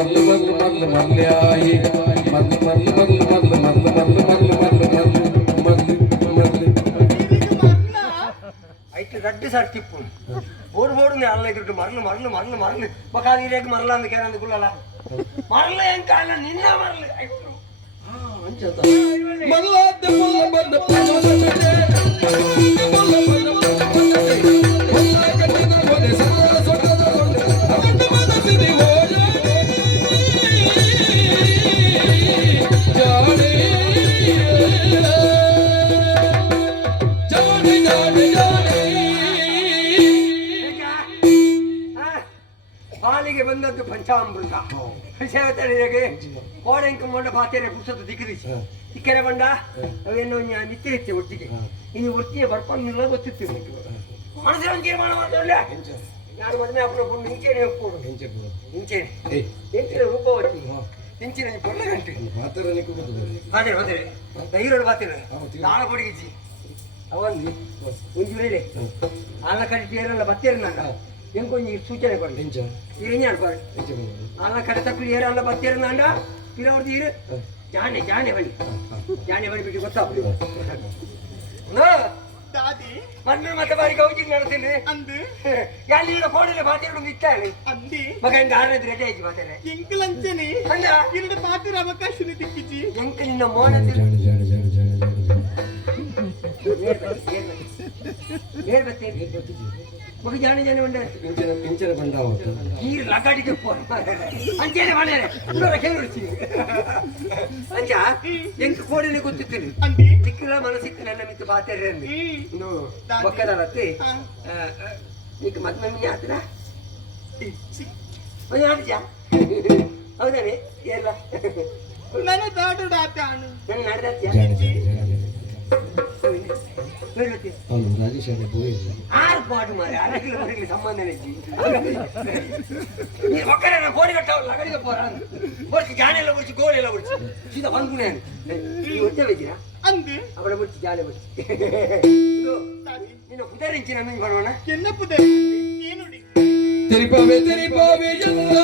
మల్లు మల్లు మల్లు మల్లాయి మల్లు మల్లు మల్లు మల్లు మల్లు మల్లు మల్లు మల్లు మల్లు మల్లు మల్లు అయితే గడ్డి సార్ తిప్పు బోడు బోడుంది అల్ల ఎదురు మరలు మరలు మరలు మరలు ఒక నీరేకి మరలు అందుకే అందుకులా మరలు ఏం కాల నిన్న మరలు మల్లాద ముల్ల బంద పనవటే ముల్ల బంద పనవటే ముల్ల కట్టిన కొనే సరళ సొట్టద అవంట మనసిది హోయే జానే జానే జానే జానే ಹಾಲಿಗೆ ಬಂದದ್ದು ಪಂಚಾಮೃತ ಸೇವತರಿಗೆ ಕೋಡೆಂಕ ಮೊಂಡ ಪಾತ್ರೆ ಪುಸ್ತಕ ದಿಕ್ಕದಿ ಇಕ್ಕರೆ ಬಂಡ ಅವೇನು ನಿತ್ಯ ಇತ್ತೆ ಒಟ್ಟಿಗೆ ಇನ್ನು ಒಟ್ಟಿಗೆ ಬರ್ಕೊಂಡು ನಿಲ್ಲ ಗೊತ್ತಿತ್ತು ಮನಸ್ಸಿನ ಒಂದು ತೀರ್ಮಾನ ಮಾಡ್ಕೊಳ್ಳ ನಾನು ಮದುವೆ ಅಪ್ಪನ ಬಂದು ಹಿಂಚೆನೆ ಒಪ್ಕೊಡು ಹಿಂಚೆನೆ ರೂಪವತಿ ಹಿಂಚಿನ ಕೊಡ್ಲ ಗಂಟೆ ಪಾತ್ರೆ ಧೈರ್ಯ ಪಾತ್ರೆ ನಾಳೆ ಪಡಿಗಿಚ್ಚಿ ಅವಂದು ಒಂದು ವೇಳೆ ಅಲ್ಲ ಕಟ್ಟಿ ಏರಲ್ಲ ಬತ್ತೇರ ನಾಗ ಎಂಕೊಂಜಿ ಸೂಚನೆ ಕೊಡಿ ಇರಿഞ്ഞാൽ ಕೊಡಿ ಅಲ್ಲ ಕಡೆ ತಪ್ಪು ಏರಲ್ಲ ಬತ್ತೇರ ನಾಂಡ ಪಿರವರ್ದಿ ಇರು ಜಾನೆ ಬಳಿ ಬಿಟ್ಟು ಗೊತ್ತಾಗ್ಲಿ ದಾದಿ ಮಣ್ಣು ಮತ್ತೆ ಬಾರಿ ಗೌಜಿ ನಡೆಸಿಲ್ಲ ಅಂದು ಯಾರು ಕೋಡಿಲ್ಲ ಪಾತ್ರೆ ಇತ್ತಾಳೆ ಅಂದಿ ಮಗ ಹಿಂಗ ಆರನೇದು ರೆಡಿ ಆಯ್ತು ಪಾತ್ರೆ ಎಂಕಲಂಚನೆ ಅಂದ ಎರಡು ಪಾತ್ರ ಅವಕಾಶ ದಿಕ್ಕಿಜಿ ಎಂಕ ನಿನ್ನ ಮೋನ ಮಗ ಜಾಣೆ ಬಂಡೆ ಪಿಂಚರ ಬಂದಾವ ನೀರು ಲಗಾಡಿಗೆ ಅಂಚೇನೆ ಮಾಡ್ಯಾರೆ ಅಂಚ ಎಂಕ ಕೋಡಿನೇ ಗೊತ್ತಿತ್ತು ಅಂದಿ ಸಿಕ್ಕಿಲ್ಲ ಮನಸ್ಸಿತ್ತು ನನ್ನ ಮಿತ್ತು ಪಾತ್ರೆ ಒಕ್ಕದಲ್ಲತ್ತೆ ಈಗ ಮದ್ಮಮ್ಮಿ ಆತರ ಆಡ್ಜ ಹೌದಾನೆ ಎಲ್ಲ ನನ್ನ ದಾಟಾನು ನನ್ನ ನಡೆದ ಆರು ಪಾಟು ಮಾರಿ ಅರಗಿಲ್ಲ ಸಂಬಂಧ ಒಕ್ಕರೆ ಕೋಡಿ ಕಟ್ಟವಲ್ಲ ಅಗಡಿಗೆ ಪೋರ್ಚಿ ಜಾನೆ ಎಲ್ಲ ಬಿಡ್ಸಿ ಗೋಳಿ ಎಲ್ಲ ಬಿಡ್ಸಿ ಸೀದಾ ಬಂದ್ಗುಣೆ ಹೊಟ್ಟೆ ಬೇಕಿರಾ ಅಂದು ಅವಳ ಬಿಡ್ಸಿ ಜಾಲೆ ಬಿಡ್ಸಿ ನೀನು ಕುದರಿಂಚಿನ ಮೀನು ಬರೋಣ ಕೆನ್ನಪ್ಪದ ಏನುಡಿ ತೆರಿಪಾವೆ ಎಲ್ಲ